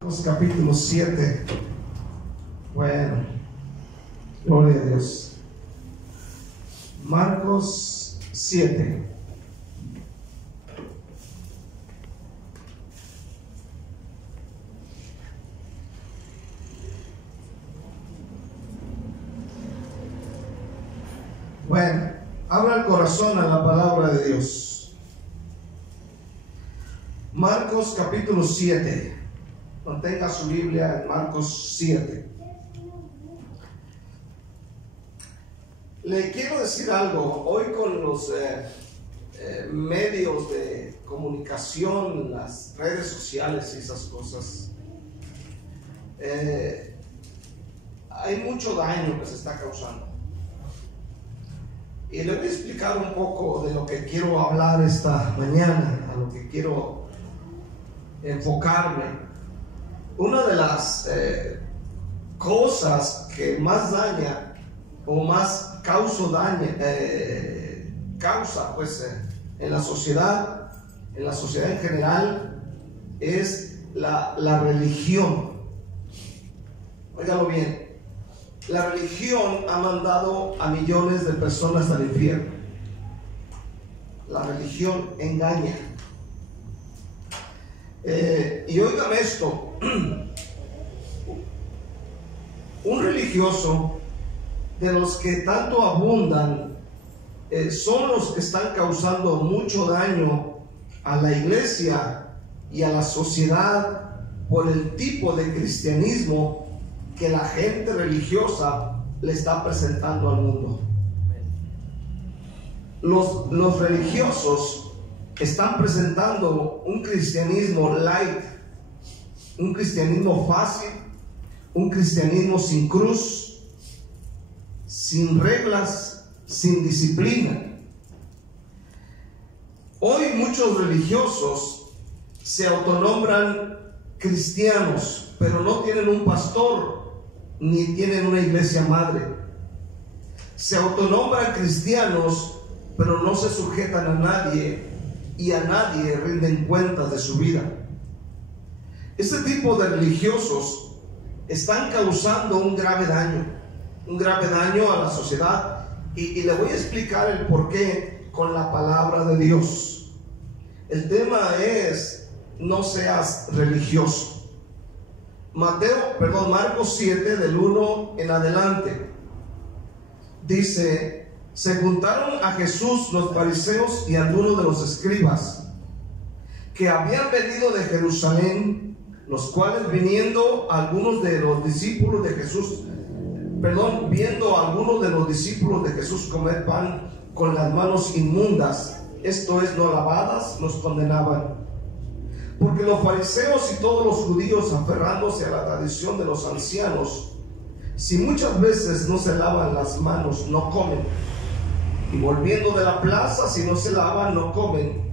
Marcos capítulo 7. Bueno, gloria a Dios. Marcos 7. Bueno, habla el corazón a la palabra de Dios. Marcos capítulo 7. Mantenga su Biblia en Marcos 7. Le quiero decir algo. Hoy con los medios de comunicación, las redes sociales y esas cosas, hay mucho daño que se está causando. Y le voy a explicar un poco de lo que quiero hablar esta mañana, a lo que quiero enfocarme. Una de las cosas que más daña o más causa en la sociedad en general, es la religión. Óigalo bien. La religión ha mandado a millones de personas al infierno. La religión engaña. Y óigame esto. Un religioso, de los que tanto abundan, son los que están causando mucho daño a la iglesia y a la sociedad por el tipo de cristianismo que la gente religiosa le está presentando al mundo. Los religiosos están presentando un cristianismo light, un cristianismo fácil, un cristianismo sin cruz, sin reglas, sin disciplina. Hoy muchos religiosos se autonombran cristianos, pero no tienen un pastor ni tienen una iglesia madre. Se autonombran cristianos, pero no se sujetan a nadie y a nadie rinden cuentas de su vida. Este tipo de religiosos están causando un grave daño a la sociedad, y le voy a explicar el porqué con la palabra de Dios. El tema es: no seas religioso. Marcos 7, del 1 en adelante, dice: se juntaron a Jesús los fariseos y algunos de los escribas que habían venido de Jerusalén, los cuales viendo a algunos de los discípulos de Jesús comer pan con las manos inmundas, esto es, no lavadas, los condenaban. Porque los fariseos y todos los judíos, aferrándose a la tradición de los ancianos, si muchas veces no se lavan las manos, no comen. Y volviendo de la plaza, si no se lavan, no comen.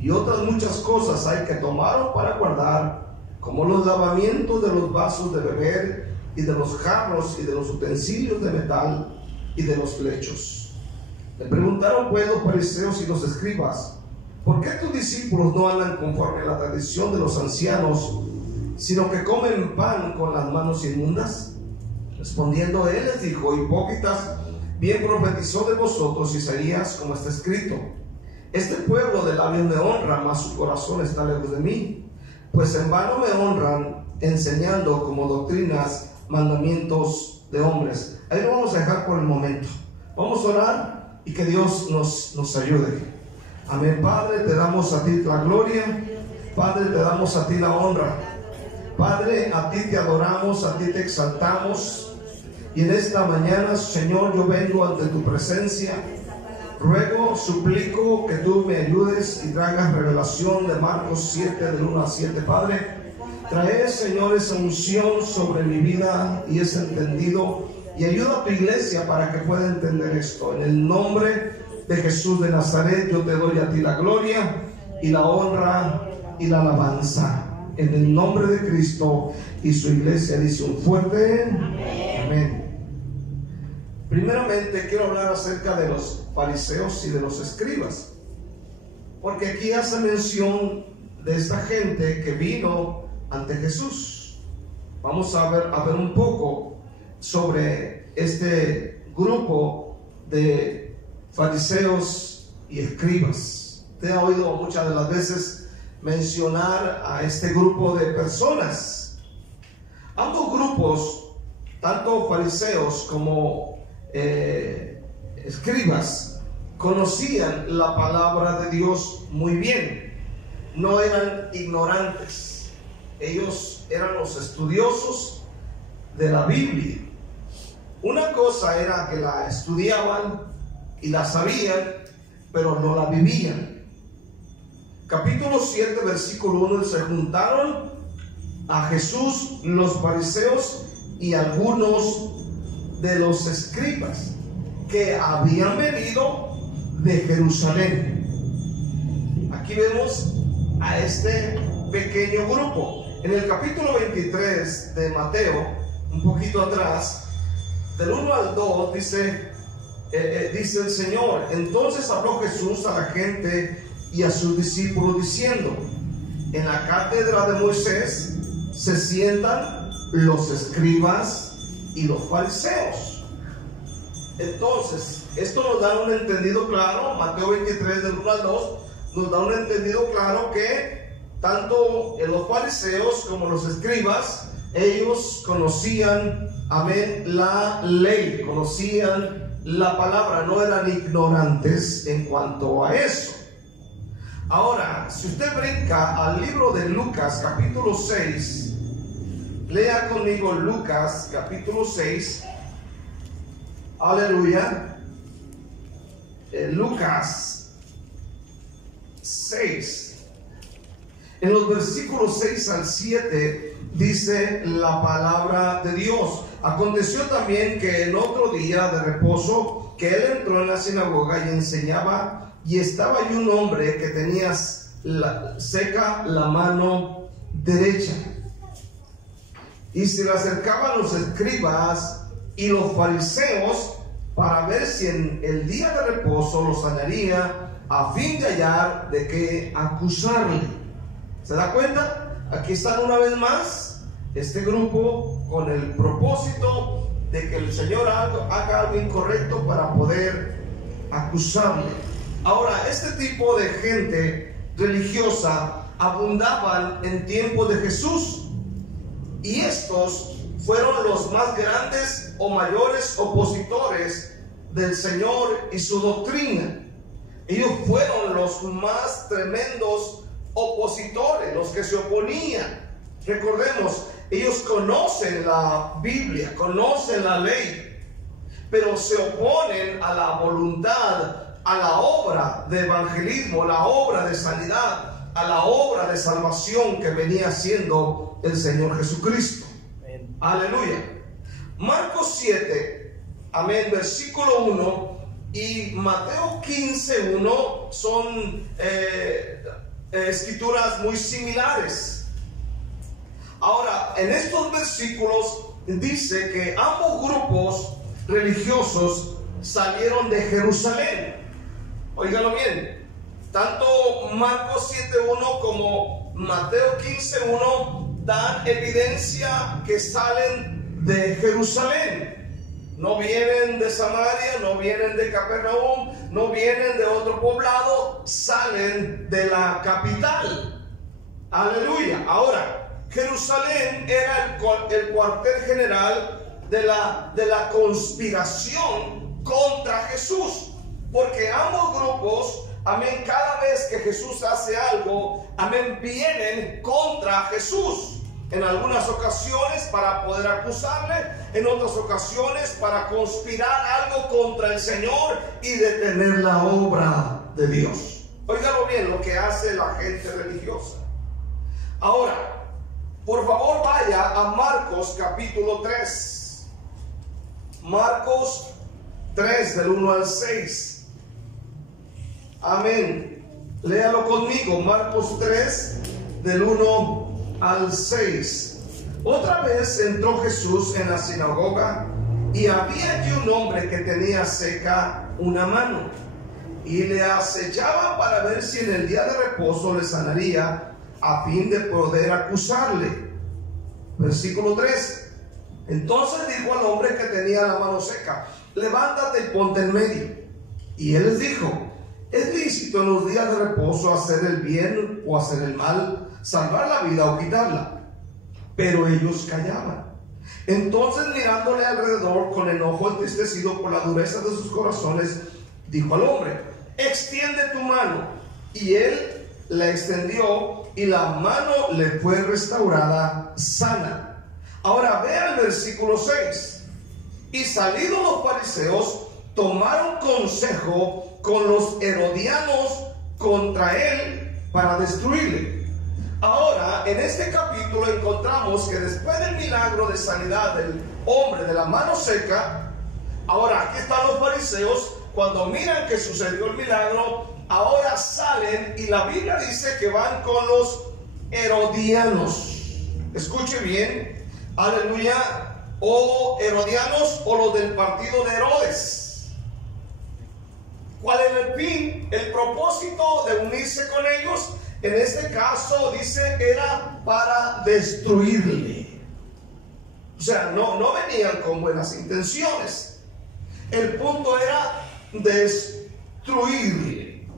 Y otras muchas cosas hay que tomaron para guardar, como los lavamientos de los vasos de beber, y de los jarros, y de los utensilios de metal, y de los flechos. Le preguntaron pues los fariseos y los escribas: ¿por qué tus discípulos no andan conforme a la tradición de los ancianos, sino que comen pan con las manos inmundas? Respondiendo él les dijo: hipócritas, bien profetizó de vosotros Isaías, como está escrito: este pueblo de labios me honra, mas su corazón está lejos de mí, pues en vano me honran, enseñando como doctrinas mandamientos de hombres. Ahí lo vamos a dejar por el momento. Vamos a orar y que Dios nos ayude. Amén. Padre, te damos a ti la gloria. Padre, te damos a ti la honra. Padre, a ti te adoramos, a ti te exaltamos. Y en esta mañana, Señor, yo vengo ante tu presencia. Ruego, suplico que tú me ayudes y traigas revelación de Marcos 7, del 1 al 7. Padre, trae, Señor, esa unción sobre mi vida y ese entendido. Y ayuda a tu iglesia para que pueda entender esto. En el nombre de Jesús de Nazaret, yo te doy a ti la gloria y la honra y la alabanza. En el nombre de Cristo, y su iglesia dice un fuerte amén. Amén. Primeramente quiero hablar acerca de los fariseos y de los escribas, porque aquí hace mención de esta gente que vino ante Jesús. Vamos a ver un poco sobre este grupo de fariseos y escribas. Te ha oído muchas de las veces mencionar a este grupo de personas. Ambos grupos, tanto fariseos como escribas, conocían la palabra de Dios muy bien. No eran ignorantes. Ellos eran los estudiosos de la Biblia. Una cosa era que la estudiaban y la sabían, pero no la vivían. Capítulo 7, versículo 1: se juntaron a Jesús los fariseos y algunos de los escribas que habían venido de Jerusalén. Aquí vemos a este pequeño grupo. En el capítulo 23 de Mateo, un poquito atrás, del 1 al 2, dice el Señor: entonces habló Jesús a la gente y a sus discípulos diciendo: en la cátedra de Moisés se sientan los escribas y los fariseos. Entonces, esto nos da un entendido claro. Mateo 23 del 1 al 2 nos da un entendido claro que tanto los fariseos como los escribas, ellos conocían, amén, la ley, conocían la palabra, no eran ignorantes en cuanto a eso. Ahora, si usted brinca al libro de Lucas, capítulo 6, lea conmigo Lucas, capítulo 6, aleluya. Lucas 6. En los versículos 6 al 7 dice la palabra de Dios: aconteció también que en otro día de reposo, que él entró en la sinagoga y enseñaba, y estaba allí un hombre que tenía seca la mano derecha. Y se le acercaban los escribas y los fariseos para ver si en el día de reposo lo sanaría, a fin de hallar de qué acusarle. ¿Se da cuenta? Aquí están una vez más este grupo con el propósito de que el Señor haga algo incorrecto para poder acusarle. Ahora, este tipo de gente religiosa abundaban en tiempos de Jesús, y estos fueron los más grandes o mayores opositores del Señor y su doctrina. Ellos fueron los más tremendos opositores, los que se oponían. Recordemos, ellos conocen la Biblia, conocen la ley, pero se oponen a la voluntad, a la obra de evangelismo, la obra de sanidad, a la obra de salvación que venía haciendo el Señor Jesucristo. Amén. Aleluya. Marcos 7, amén, versículo 1 y Mateo 15, 1 son escrituras muy similares. Ahora, en estos versículos dice que ambos grupos religiosos salieron de Jerusalén. Óigalo bien, tanto Marcos 7:1 como Mateo 15:1 dan evidencia que salen de Jerusalén. No vienen de Samaria, no vienen de Capernaum, no vienen de otro poblado, salen de la capital. Aleluya. Ahora, Jerusalén era el cuartel general de la conspiración contra Jesús, porque ambos grupos, amén, cada vez que Jesús hace algo, amén, vienen contra Jesús. En algunas ocasiones para poder acusarle, en otras ocasiones para conspirar algo contra el Señor y detener la obra de Dios. Óigalo bien lo que hace la gente religiosa. Ahora, por favor vaya a Marcos capítulo 3. Marcos 3 del 1 al 6. Amén. Léalo conmigo. Marcos 3 del 1 al 6. Otra vez entró Jesús en la sinagoga y había allí un hombre que tenía seca una mano, y le acechaban para ver si en el día de reposo le sanaría, a fin de poder acusarle. Versículo 3. Entonces dijo al hombre que tenía la mano seca: levántate y ponte en medio. Y él les dijo: ¿es lícito en los días de reposo hacer el bien o hacer el mal, salvar la vida o quitarla? Pero ellos callaban. Entonces, mirándole alrededor con enojo entristecido por la dureza de sus corazones, dijo al hombre: extiende tu mano. Y él la extendió, y la mano le fue restaurada sana. Ahora vea el versículo 6. Y salidos los fariseos, tomaron consejo con los herodianos contra él para destruirle. Ahora, en este capítulo encontramos que después del milagro de sanidad del hombre de la mano seca, ahora aquí están los fariseos. Cuando miran que sucedió el milagro, ahora salen, y la Biblia dice que van con los herodianos. Escuche bien, aleluya, o herodianos, o los del partido de Herodes. ¿Cuál es el fin, el propósito de unirse con ellos? En este caso dice era para destruirle. O sea, no venían con buenas intenciones. El punto era destruirle.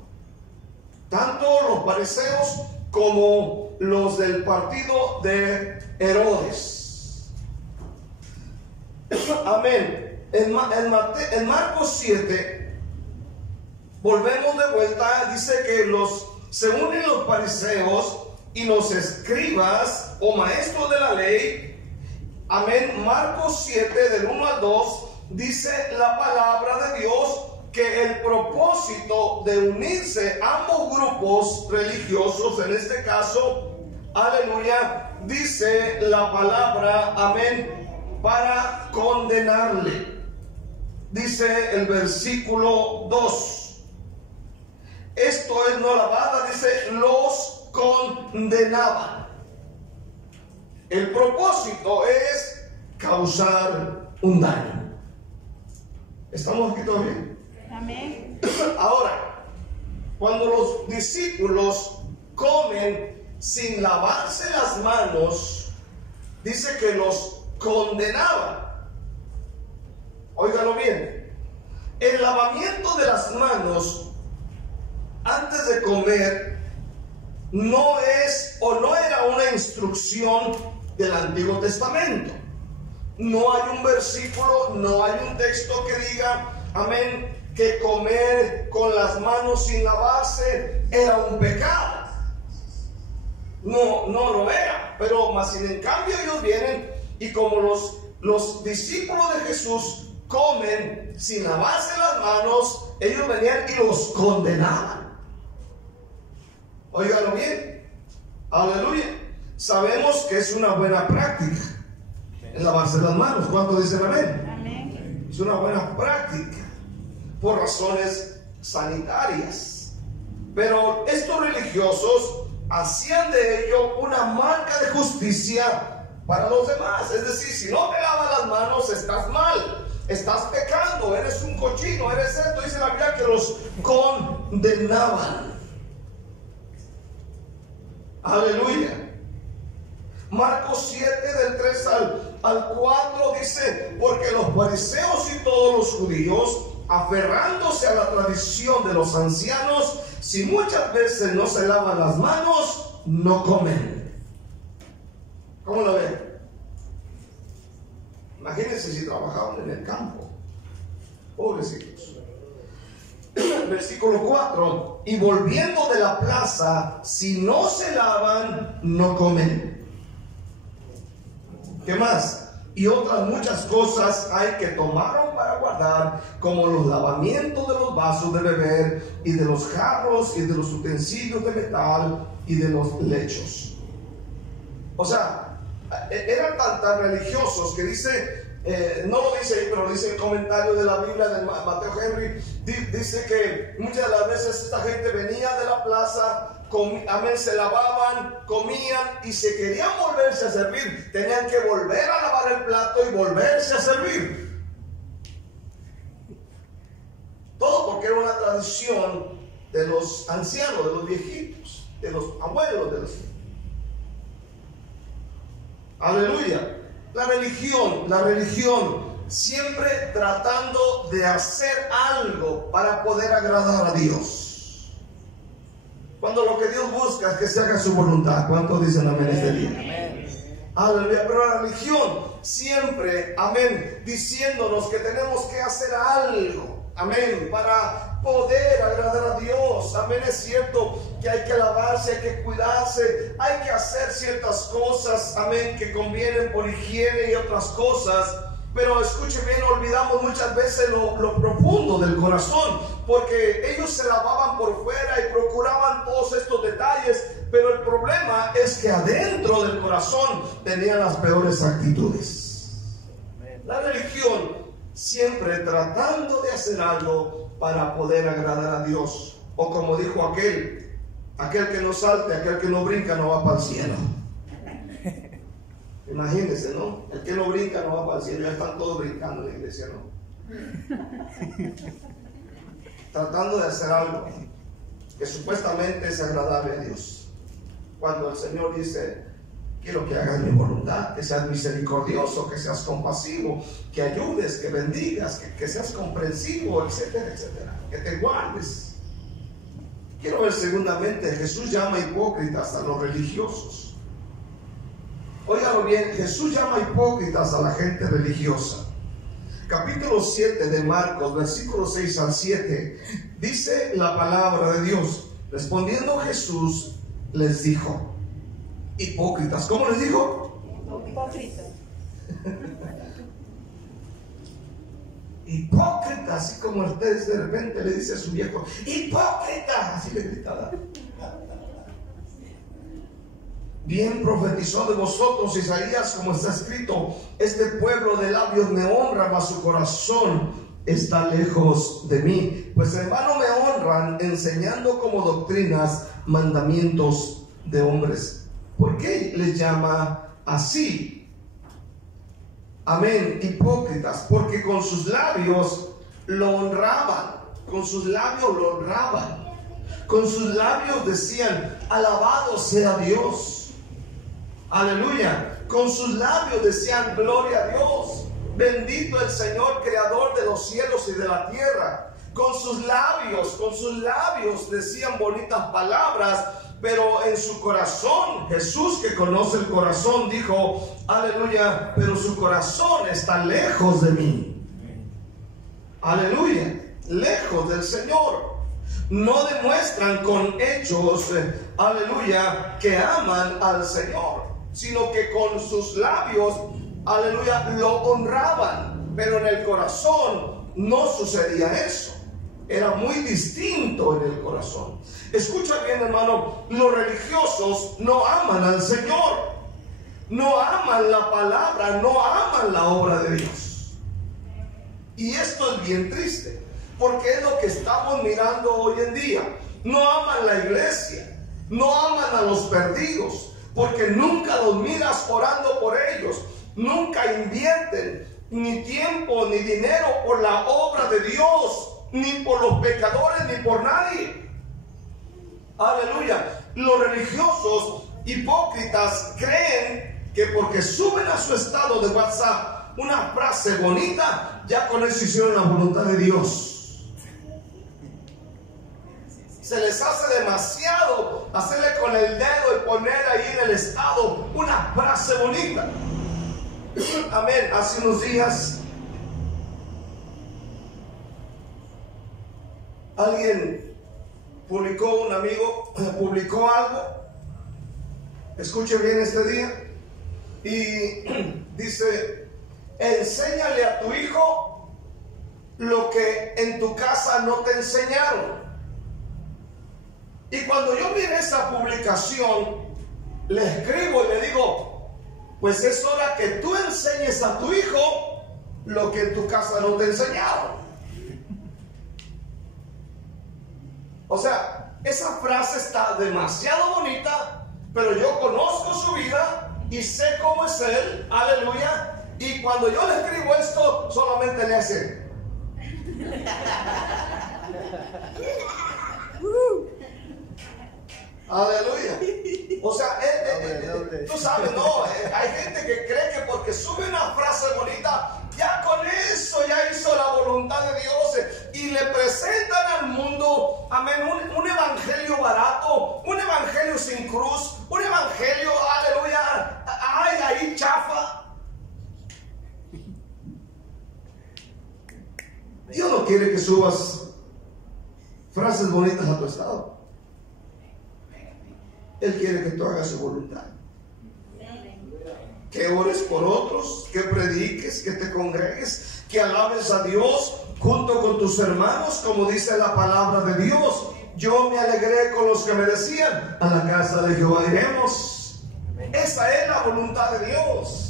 Tanto los fariseos como los del partido de Herodes. Amén. En Marcos 7, volvemos de vuelta, dice que se unen los fariseos y los escribas o maestros de la ley. Amén. Marcos 7, del 1 al 2, dice la palabra de Dios que el propósito de unirse ambos grupos religiosos, en este caso, aleluya, dice la palabra, amén, para condenarle. Dice el versículo 2. Esto es no lavada, dice, los condenaban. El propósito es causar un daño. ¿Estamos aquí todavía? Amén. Ahora, cuando los discípulos comen sin lavarse las manos, dice que los condenaban. Óigalo bien. El lavamiento de las manos antes de comer no es o no era una instrucción del Antiguo Testamento. No hay un versículo, no hay un texto que diga, amén, que comer con las manos sin lavarse era un pecado. No lo era. Pero más sin en cambio ellos vienen, y como los discípulos de Jesús comen sin lavarse las manos, ellos venían y los condenaban. Óigalo bien. Aleluya. Sabemos que es una buena práctica el lavarse las manos. ¿Cuántos dicen amén? Amén. Es una buena práctica por razones sanitarias. Pero estos religiosos hacían de ello una marca de justicia para los demás. Es decir, si no te lavas las manos, estás mal, estás pecando, eres un cochino, eres esto. Dice la Biblia que los condenaban. Aleluya. Marcos 7, del 3 al 4 dice: porque los fariseos y todos los judíos, aferrándose a la tradición de los ancianos, si muchas veces no se lavan las manos, no comen. ¿Cómo lo ven? Imagínense si trabajaban en el campo. Pobrecitos. Versículo 4: y volviendo de la plaza, si no se lavan, no comen. ¿Qué más? Y otras muchas cosas hay que tomaron para guardar, como los lavamientos de los vasos de beber, y de los jarros, y de los utensilios de metal, y de los lechos. O sea, eran tan religiosos que dice, no lo dice ahí, pero dice el comentario de la Biblia de Mateo Henry, dice que muchas de las veces esta gente venía de la plaza, amén, se lavaban, comían, y se querían volverse a servir, tenían que volver a lavar el plato y volverse a servir. Todo porque era una tradición de los ancianos, de los viejitos, de los abuelos, Aleluya. La religión siempre tratando de hacer algo para poder agradar a Dios. Cuando lo que Dios busca es que se haga su voluntad. ¿Cuántos dicen amén este día? Amén. Aleluya. Pero la religión siempre, amén, diciéndonos que tenemos que hacer algo, amén, para poder agradar a Dios. Amén. Es cierto que hay que lavarse, hay que cuidarse, hay que hacer ciertas cosas, amén, que convienen por higiene y otras cosas. Pero escuche bien, olvidamos muchas veces lo profundo del corazón, porque ellos se lavaban por fuera y procuraban todos estos detalles, pero el problema es que adentro del corazón tenían las peores actitudes. La religión siempre tratando de hacer algo para poder agradar a Dios, o como dijo aquel que no salte, aquel que no brinca no va para el cielo. Imagínense, ¿no? El que no brinca no va para el cielo. Ya están todos brincando en la iglesia, ¿no? Tratando de hacer algo que supuestamente es agradable a Dios, cuando el Señor dice: quiero que hagas mi voluntad, que seas misericordioso, que seas compasivo, que ayudes, que bendigas, que seas comprensivo, etcétera, etcétera, que te guardes. Quiero ver segundamente, Jesús llama hipócritas a los religiosos. Óigalo bien, Jesús llama hipócritas a la gente religiosa. Capítulo 7 de Marcos, versículos 6 al 7, dice la palabra de Dios: respondiendo Jesús les dijo: hipócritas. ¿Cómo les dijo? Hipócritas. Hipócritas, así como ustedes de repente le dice a su viejo: hipócrita, así le grita. Bien profetizó de vosotros Isaías, como está escrito: este pueblo de labios me honra, mas su corazón está lejos de mí. Pues en vano me honran, enseñando como doctrinas mandamientos de hombres. ¿Por qué les llama así? Amén, hipócritas, porque con sus labios lo honraban, con sus labios lo honraban, con sus labios decían: alabado sea Dios. Aleluya. Con sus labios decían: gloria a Dios, bendito el Señor, creador de los cielos y de la tierra. Con sus labios decían bonitas palabras, pero en su corazón, Jesús, que conoce el corazón, dijo: aleluya, pero su corazón está lejos de mí. Aleluya, lejos del Señor. No demuestran con hechos, aleluya, que aman al Señor, sino que con sus labios, aleluya, lo honraban, pero en el corazón no sucedía eso. Era muy distinto en el corazón. Escucha bien, hermano, los religiosos no aman al Señor, no aman la palabra, no aman la obra de Dios. Y esto es bien triste, porque es lo que estamos mirando hoy en día. No aman la iglesia, no aman a los perdidos, porque nunca los miras orando por ellos, nunca invierten ni tiempo ni dinero por la obra de Dios, ni por los pecadores, ni por nadie. Aleluya. Los religiosos hipócritas creen que porque suben a su estado de WhatsApp una frase bonita, ya con eso hicieron la voluntad de Dios. Se les hace demasiado hacerle con el dedo y poner ahí en el estado una frase bonita. Amén. Hace unos días alguien publicó, un amigo publicó algo. Escuche bien este día. Y dice: enséñale a tu hijo lo que en tu casa no te enseñaron. Y cuando yo miré esa publicación, le escribo y le digo: pues es hora que tú enseñes a tu hijo lo que en tu casa no te enseñaron. O sea, esa frase está demasiado bonita, pero yo conozco su vida y sé cómo es él, aleluya. Y cuando yo le escribo esto, solamente le hace aleluya. O sea, Tú sabes, no, hay gente que cree que porque sube una frase bonita, ya con eso ya hizo la voluntad de Dios, y le presentan al mundo, amén, un evangelio barato, un evangelio sin cruz, un evangelio, aleluya, ay, ahí chafa. Dios no quiere que subas frases bonitas a tu estado. Él quiere que tú hagas su voluntad. Que ores por otros, que prediques, que te congregues, que alabes a Dios junto con tus hermanos, como dice la palabra de Dios. Yo me alegré con los que me decían, a la casa de Jehová iremos. Esa es la voluntad de Dios.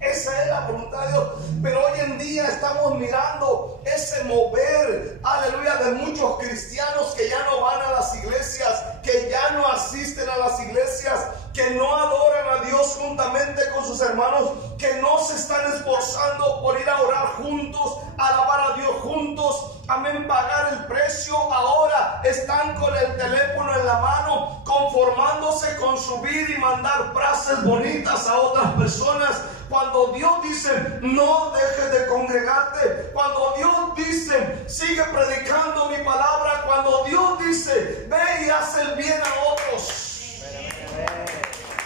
Esa es la voluntad de Dios. Pero hoy en día estamos mirando ese mover, aleluya, de muchos cristianos que ya no van a las iglesias, que ya no asisten a las iglesias, que no adoran a Dios juntamente con sus hermanos, que no se están esforzando por ir a orar juntos, alabar a Dios juntos, amén, pagar el precio. Ahora están con el teléfono en la mano, conformándose con subir y mandar frases bonitas a otras personas. Cuando Dios dice, no dejes de congregarte. Cuando Dios dice, sigue predicando mi palabra. Cuando Dios dice, ve y haz el bien a otros.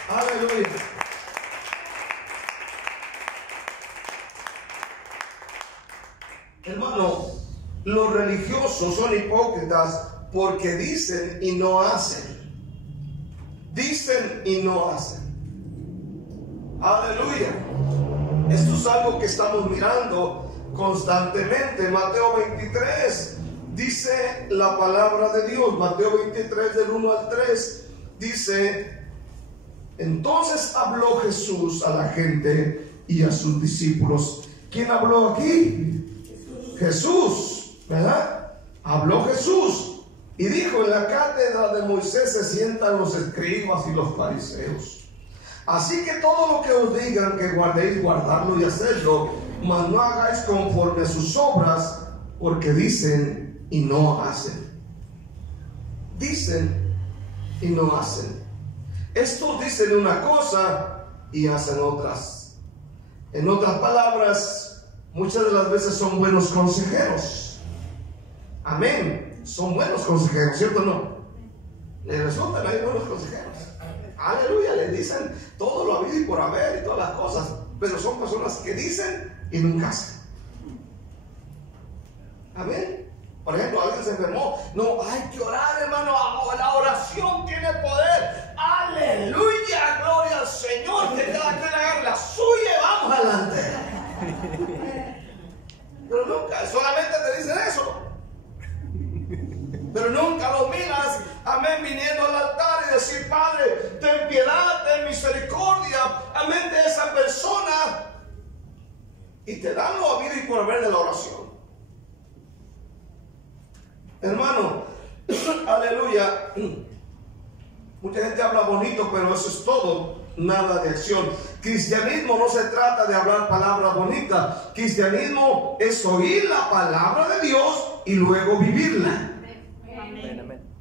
Aleluya. Hermano, los religiosos son hipócritas porque dicen y no hacen. Dicen y no hacen. Aleluya. Esto es algo que estamos mirando constantemente. Mateo 23 dice la palabra de Dios. Mateo 23 del 1 al 3 dice: entonces habló Jesús a la gente y a sus discípulos. ¿Quién habló aquí? Jesús, ¿verdad? Habló Jesús y dijo: en la cátedra de Moisés se sientan los escribas y los fariseos. Así que todo lo que os digan que guardéis, guardarlo y hacerlo, mas no hagáis conforme a sus obras, porque dicen y no hacen. Dicen y no hacen. Estos dicen una cosa y hacen otras. En otras palabras, muchas de las veces son buenos consejeros. Amén. Son buenos consejeros, ¿cierto o no? Les resultan ahí buenos consejeros. Aleluya, les dicen todo lo habido y por haber y todas las cosas, pero son personas que dicen y nunca hacen. Amén. Por ejemplo, alguien se enfermó. No, hay que orar, hermano. La oración tiene poder. Aleluya, gloria al Señor. Que cada quien haga la suya y vamos adelante. Pero nunca, solamente te dicen eso. Pero nunca lo miras, amén, viniendo al altar y decir: Padre, ten piedad, ten misericordia, amén, de esa persona. Y te dan lo habido y por haber de la oración. Hermano, aleluya. Mucha gente habla bonito, pero eso es todo, nada de acción. Cristianismo no se trata de hablar palabras bonitas. Cristianismo es oír la palabra de Dios y luego vivirla.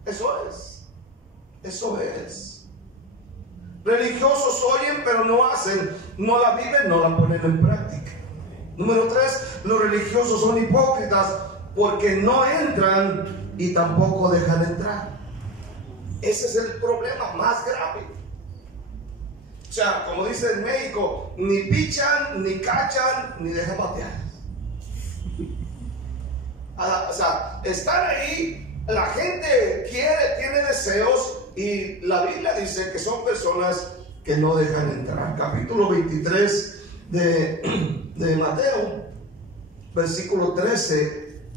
Eso es. Religiosos oyen pero no hacen, no la viven, no la ponen en práctica. Número 3, los religiosos son hipócritas porque no entran y tampoco dejan entrar. Ese es el problema más grave. O sea, como dice en México, ni pichan, ni cachan, ni dejan batear. O sea, están ahí. La gente tiene deseos, y la Biblia dice que son personas que no dejan entrar. Capítulo 23 de Mateo, versículo 13,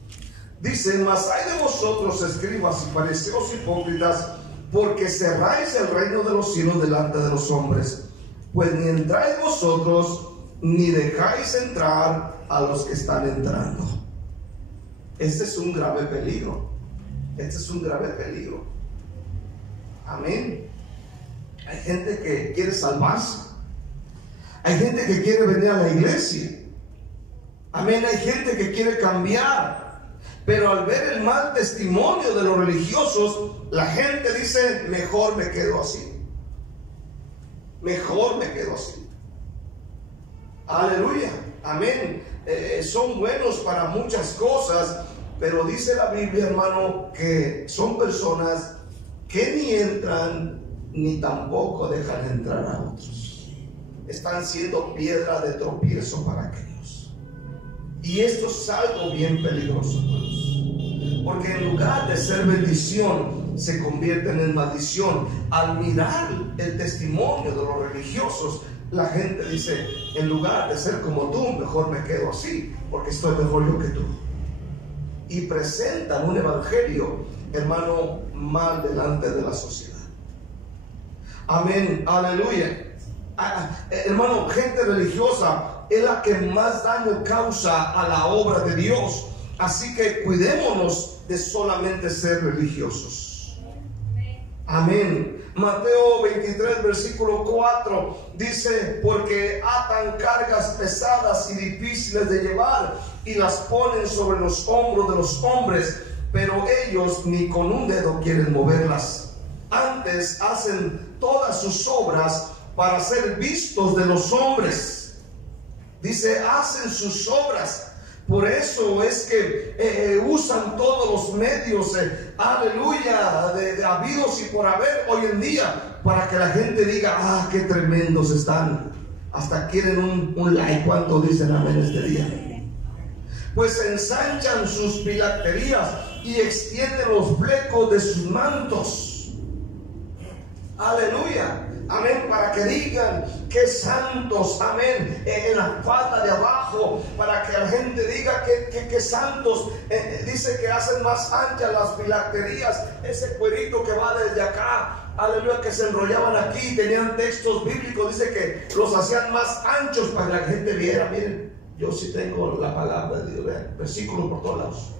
dice: mas hay de vosotros, escribas y fariseos hipócritas, porque cerráis el reino de los cielos delante de los hombres, pues ni entráis vosotros, ni dejáis entrar a los que están entrando. Este es un grave peligro. Este es un grave peligro. Amén. Hay gente que quiere salvarse. Hay gente que quiere venir a la iglesia. Amén. Hay gente que quiere cambiar. Pero al ver el mal testimonio de los religiosos, la gente dice: mejor me quedo así. mejor me quedo así. Aleluya, amén. Son buenos para muchas cosas, pero dice la Biblia, hermano, que son personas que ni entran ni tampoco dejan entrar a otros. Están siendo piedra de tropiezo para aquellos. Y esto es algo bien peligroso, hermanos, porque en lugar de ser bendición se convierten en maldición. Al mirar el testimonio de los religiosos, la gente dice, en lugar de ser como tú, mejor me quedo así, porque estoy mejor yo que tú. Y presentan un evangelio, hermano, mal delante de la sociedad. Amén, aleluya. Hermano, gente religiosa es la que más daño causa a la obra de Dios. Así que cuidémonos de solamente ser religiosos. Amén. Mateo 23, versículo 4 dice: porque atan cargas pesadas y difíciles de llevar y las ponen sobre los hombros de los hombres, pero ellos ni con un dedo quieren moverlas. Antes hacen todas sus obras para ser vistos de los hombres. Dice, hacen sus obras. Por eso es que usan todos los medios, aleluya, de habidos y por haber hoy en día, para que la gente diga, ah, qué tremendos están. Hasta quieren un like. ¿Cuánto dicen amén este día? Pues ensanchan sus filacterías y extienden los flecos de sus mantos. Aleluya. Amén, para que digan que santos, amén, en la falda de abajo, para que la gente diga que santos. Dice que hacen más anchas las filacterías, ese cuerito que va desde acá, aleluya, que se enrollaban aquí, tenían textos bíblicos, dice que los hacían más anchos para que la gente viera. Miren, yo sí tengo la palabra de Dios, vean, versículos por todos lados.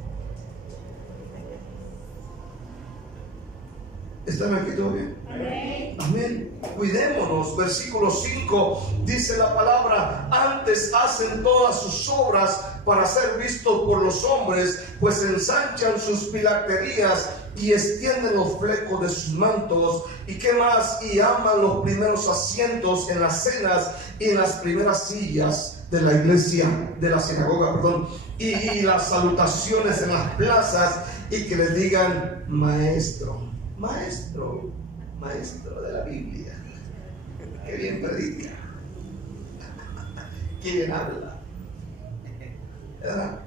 ¿Están aquí todo bien? Amén. Amén. Cuidémonos. Versículo 5 dice la palabra: antes hacen todas sus obras para ser vistos por los hombres, pues ensanchan sus filacterías y extienden los flecos de sus mantos. ¿Y qué más? Y aman los primeros asientos en las cenas y en las primeras sillas de la iglesia, de la sinagoga, perdón, y las salutaciones en las plazas, y que les digan maestro. Maestro, maestro de la Biblia, que bien predica, que bien habla, ¿verdad?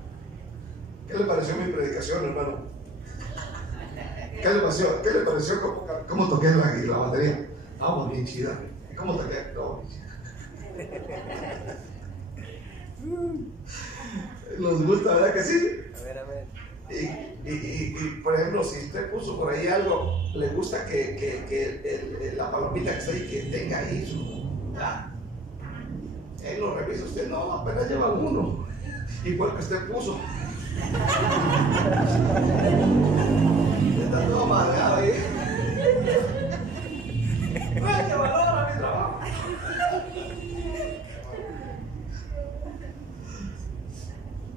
¿Qué le pareció mi predicación, hermano? ¿Qué le pareció? ¿Qué le pareció cómo toqué la batería? Vamos, bien chida. ¿Cómo toqué? No, ¿nos gusta, verdad que sí? A ver. Y por ejemplo, si usted puso por ahí algo, le gusta que la palomita que está ahí, que tenga ahí su... Él lo revisa usted, no, apenas lleva uno. Igual que usted puso. Está todo amargado ahí. Vaya valor a mi trabajo.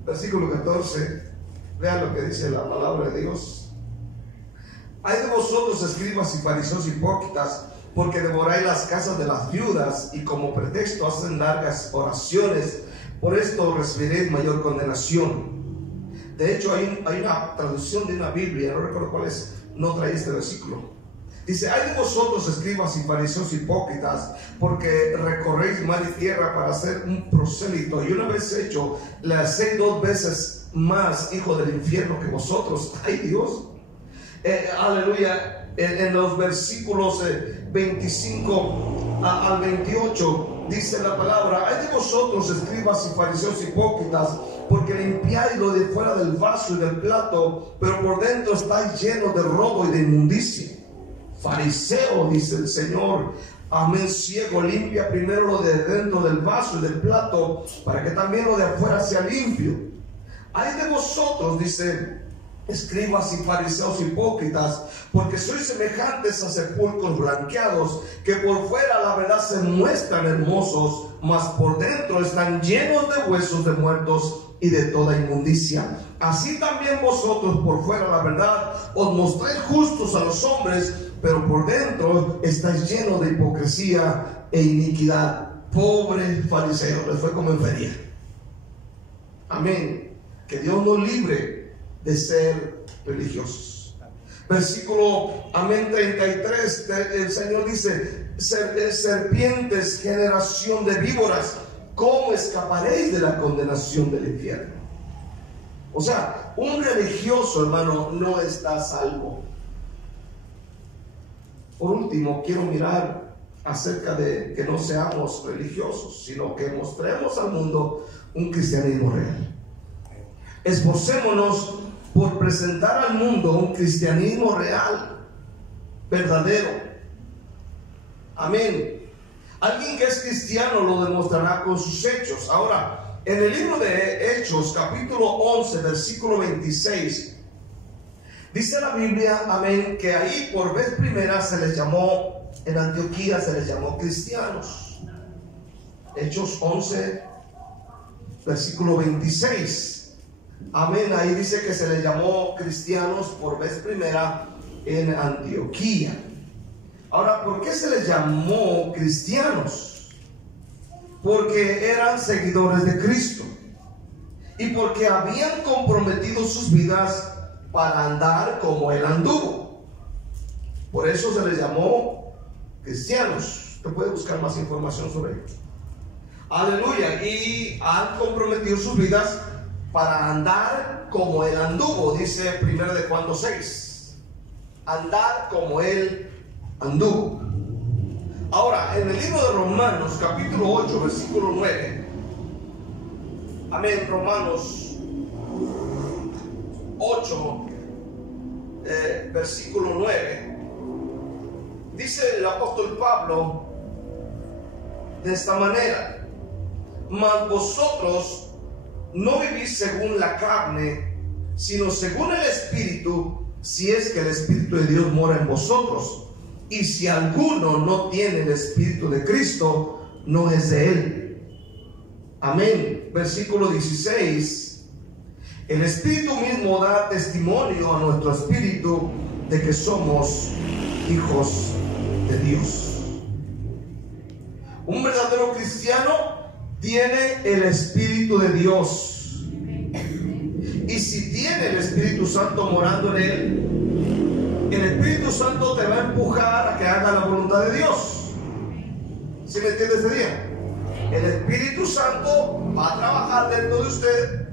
Versículo 14. Vean lo que dice la palabra de Dios. Hay de vosotros, escribas y fariseos hipócritas, porque devoráis las casas de las viudas y como pretexto hacen largas oraciones. Por esto recibiréis mayor condenación. De hecho, hay una traducción de una Biblia, no recuerdo cuál es, no trae este versículo. Dice: hay de vosotros, escribas y fariseos hipócritas, porque recorréis mar y tierra para hacer un prosélito, y una vez hecho, le hacéis 2 veces más hijo del infierno que vosotros. Ay, Dios. Aleluya. En los versículos 25 al 28 dice la palabra: hay de vosotros, escribas y fariseos hipócritas, porque limpiáis lo de fuera del vaso y del plato, pero por dentro estáis llenos de robo y de inmundicia. Fariseo, dice el Señor, amén, ciego, limpia primero lo de dentro del vaso y del plato, para que también lo de afuera sea limpio. Hay de vosotros, dice, escribas y fariseos hipócritas, porque sois semejantes a sepulcros blanqueados, que por fuera la verdad se muestran hermosos, mas por dentro están llenos de huesos de muertos y de toda inmundicia. Así también vosotros por fuera la verdad os mostráis justos a los hombres, pero por dentro estáis llenos de hipocresía e iniquidad. Pobre fariseo, le fue como en feria. Amén. Que Dios nos libre de ser religiosos. Versículo, amén, 33, el Señor dice: serpientes, generación de víboras, ¿cómo escaparéis de la condenación del infierno? O sea, un religioso, hermano, no está salvo. Por último, quiero mirar acerca de que no seamos religiosos, sino que mostremos al mundo un cristianismo real. Esforcémonos por presentar al mundo un cristianismo real, verdadero. Amén. Alguien que es cristiano lo demostrará con sus hechos. Ahora, en el libro de Hechos, capítulo 11, versículo 26, dice la Biblia, amén, que ahí por vez primera se les llamó, en Antioquía se les llamó cristianos. Hechos 11, versículo 26. Amén, ahí dice que se les llamó cristianos por vez primera en Antioquía. Ahora, ¿por qué se les llamó cristianos? Porque eran seguidores de Cristo y porque habían comprometido sus vidas para andar como Él anduvo. Por eso se les llamó cristianos. Usted puede buscar más información sobre ello. Aleluya. Y han comprometido sus vidas para andar como Él anduvo, dice 1 de Juan 2:6. Andar como Él anduvo. Ahora, en el libro de Romanos, capítulo 8, versículo 9. Amén, Romanos 8, versículo 9. Dice el apóstol Pablo de esta manera: mas vosotros no vivís según la carne, sino según el Espíritu, si es que el Espíritu de Dios mora en vosotros. Y si alguno no tiene el Espíritu de Cristo, no es de Él. Amén. Versículo 16. El Espíritu mismo da testimonio a nuestro espíritu de que somos hijos de Dios. Un verdadero cristiano tiene el Espíritu de Dios. Y si tiene el Espíritu Santo morando en él, el Espíritu Santo te va a empujar a que haga la voluntad de Dios. ¿Sí me entiende este día? El Espíritu Santo va a trabajar dentro de usted,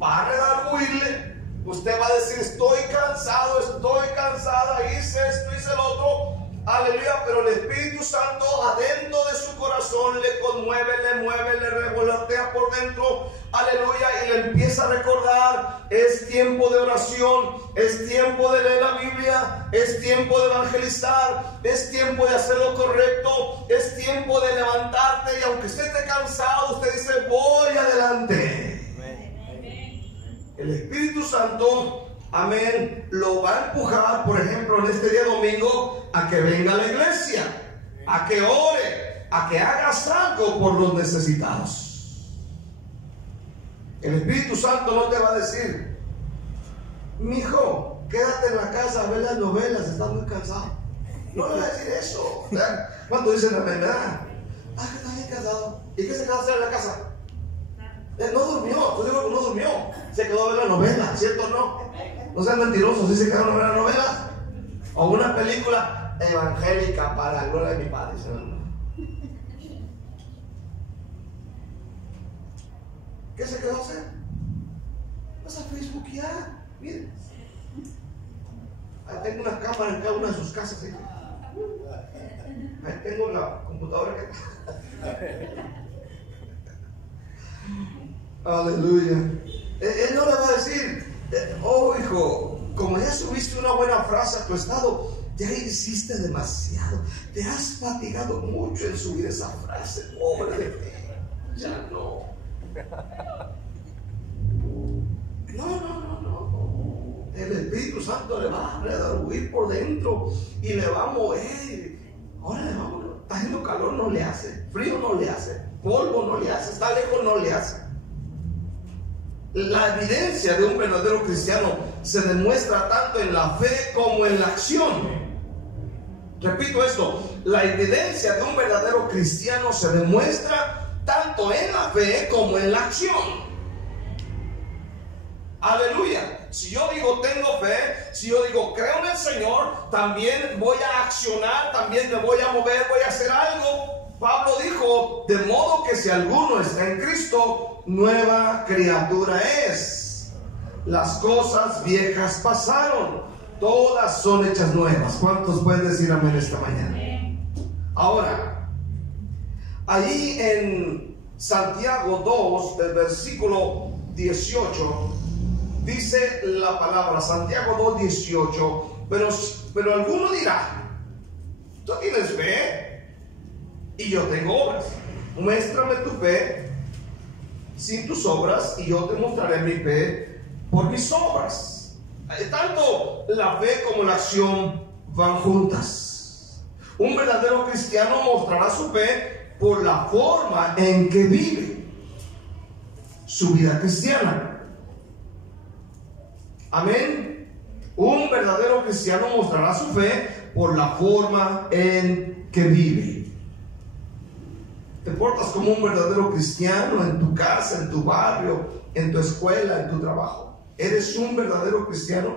va a redarguirle. Usted va a decir: estoy cansado, estoy cansada, hice esto, hice el otro. Aleluya. Pero el Espíritu Santo adentro de su corazón le conmueve, le mueve, le revolotea por dentro. Aleluya. Y le empieza a recordar: es tiempo de oración, es tiempo de leer la Biblia, es tiempo de evangelizar, es tiempo de hacer lo correcto, es tiempo de levantarte. Y aunque usted esté cansado, usted dice: voy adelante. El Espíritu Santo, amén, lo va a empujar, por ejemplo, en este día domingo, a que venga a la iglesia, a que ore, a que hagas algo por los necesitados. El Espíritu Santo no te va a decir: mijo, quédate en la casa a ver las novelas, estás muy cansado. No le va a decir eso. ¿Cuánto dicen la verdad? Que está bien cansado. ¿Y qué se quedó a hacer en la casa? No durmió, yo digo que no durmió. Se quedó a ver la novela, ¿cierto o no? No sean mentirosos, ¿sí se quedaron a ver la novela? O una película evangélica para la gloria de mi Padre. ¿Qué se quedó a hacer? Vas a Facebook ya. Miren, ahí tengo una cámara en cada una de sus casas. ¿Sí? Ahí tengo la computadora que... Aleluya. Él no le va a decir: oh hijo, como ya subiste una buena frase a tu estado, ya hiciste demasiado, te has fatigado mucho en subir esa frase, pobre de ti. Ya no. No. El Espíritu Santo le va a redarguir por dentro y le va a mover. Ahora le vamos. Está haciendo calor, no le hace. Frío, no le hace. Polvo, no le hace. Está lejos, no le hace. La evidencia de un verdadero cristiano se demuestra tanto en la fe como en la acción. Repito esto, la evidencia de un verdadero cristiano se demuestra tanto en la fe como en la acción. Aleluya. Si yo digo tengo fe, si yo digo creo en el Señor, también voy a accionar, también me voy a mover, voy a hacer algo. Pablo dijo, de modo que si alguno está en Cristo, nueva criatura es. Las cosas viejas pasaron, todas son hechas nuevas. ¿Cuántos pueden decir amén esta mañana? Ahora, allí en Santiago 2, del versículo 18, dice la palabra, Santiago 2:18, pero alguno dirá, tú tienes fe y yo tengo obras. Muéstrame tu fe sin tus obras y yo te mostraré mi fe por mis obras. Tanto la fe como la acción van juntas. Un verdadero cristiano mostrará su fe por la forma en que vive su vida cristiana. Amén. Un verdadero cristiano mostrará su fe por la forma en que vive. Te portas como un verdadero cristiano en tu casa, en tu barrio, en tu escuela, en tu trabajo. ¿Eres un verdadero cristiano?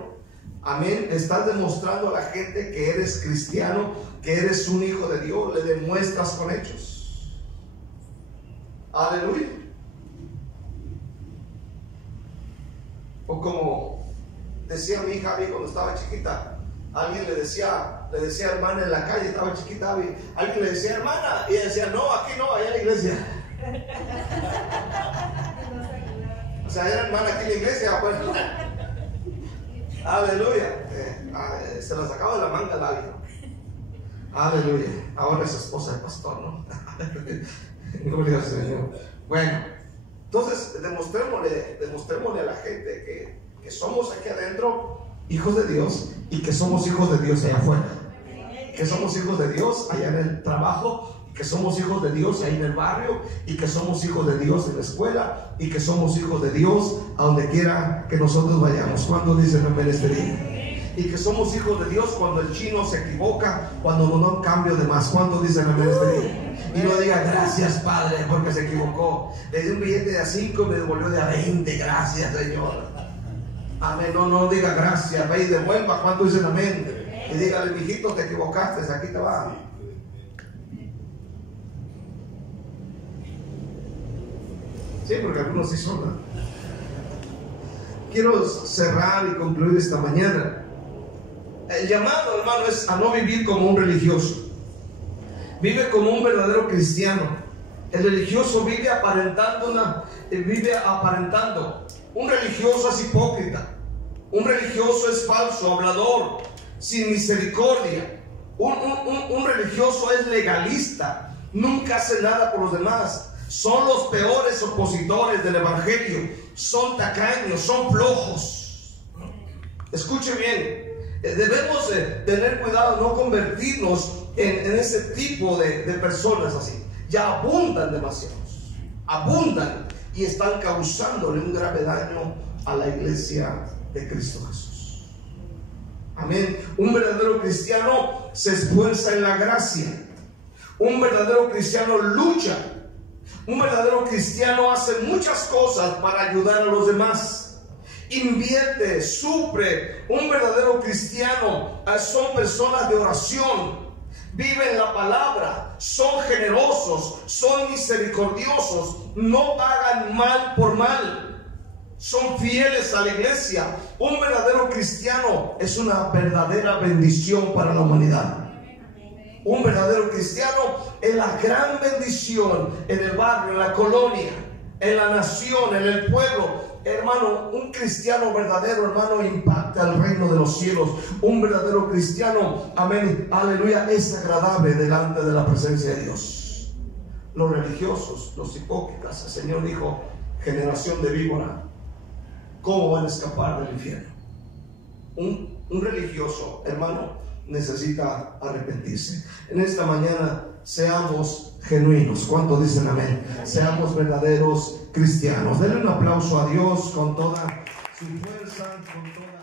Amén. Estás demostrando a la gente que eres cristiano, que eres un hijo de Dios. Le demuestras con hechos. Aleluya. O como decía mi hija cuando estaba chiquita, alguien le decía hermana en la calle, estaba chiquita, alguien le decía hermana, y ella decía no, aquí no, allá en la iglesia. O sea, era hermana aquí en la iglesia, pues. Aleluya. Se la sacaba de la manga el algo. Aleluya. Ahora es esposa del pastor, ¿no? Gloria al Señor. Bueno, entonces demostrémosle a la gente que somos aquí adentro hijos de Dios y que somos hijos de Dios allá afuera. Que somos hijos de Dios allá en el trabajo, y que somos hijos de Dios ahí en el barrio, y que somos hijos de Dios en la escuela, y que somos hijos de Dios a donde quiera que nosotros vayamos. ¿Cuántos dicen amén este día? Y que somos hijos de Dios cuando el chino se equivoca, cuando no cambio de más. ¿Cuántos dicen amén este día? Y no diga gracias Padre porque se equivocó. Le di un billete de a 5 y me devolvió de a 20. Gracias Señor. Amén. No diga gracias, ve y devuelva. ¿Cuánto dicen amén? Y dígale, mijito, te equivocaste, aquí te va. Sí, porque algunos sí son, ¿no? Quiero cerrar y concluir esta mañana. El llamado, hermano, es a no vivir como un religioso. Vive como un verdadero cristiano. El religioso vive aparentando. Un religioso es hipócrita. Un religioso es falso, hablador, sin misericordia. Un religioso es legalista, nunca hace nada por los demás. Son los peores opositores del evangelio. Son tacaños, son flojos. Escuche bien, debemos tener cuidado de no convertirnos en ese tipo de personas así. Ya abundan demasiados, abundan y están causándole un grave daño a la iglesia de Cristo Jesús. Amén. Un verdadero cristiano se esfuerza en la gracia. Un verdadero cristiano lucha. Un verdadero cristiano hace muchas cosas para ayudar a los demás. Invierte, sufre. Un verdadero cristiano son personas de oración. Viven la palabra, son generosos, son misericordiosos, no pagan mal por mal, son fieles a la iglesia. Un verdadero cristiano es una verdadera bendición para la humanidad. Un verdadero cristiano es la gran bendición en el barrio, en la colonia, en la nación, en el pueblo. Hermano, un cristiano verdadero, hermano, impacta el reino de los cielos. Un verdadero cristiano, amén, aleluya, es agradable delante de la presencia de Dios. Los religiosos, los hipócritas, el Señor dijo, generación de víbora, ¿cómo van a escapar del infierno? Un religioso, hermano, necesita arrepentirse. En esta mañana seamos genuinos. ¿Cuántos dicen amén? Seamos verdaderos cristianos. Denle un aplauso a Dios con toda su fuerza, con toda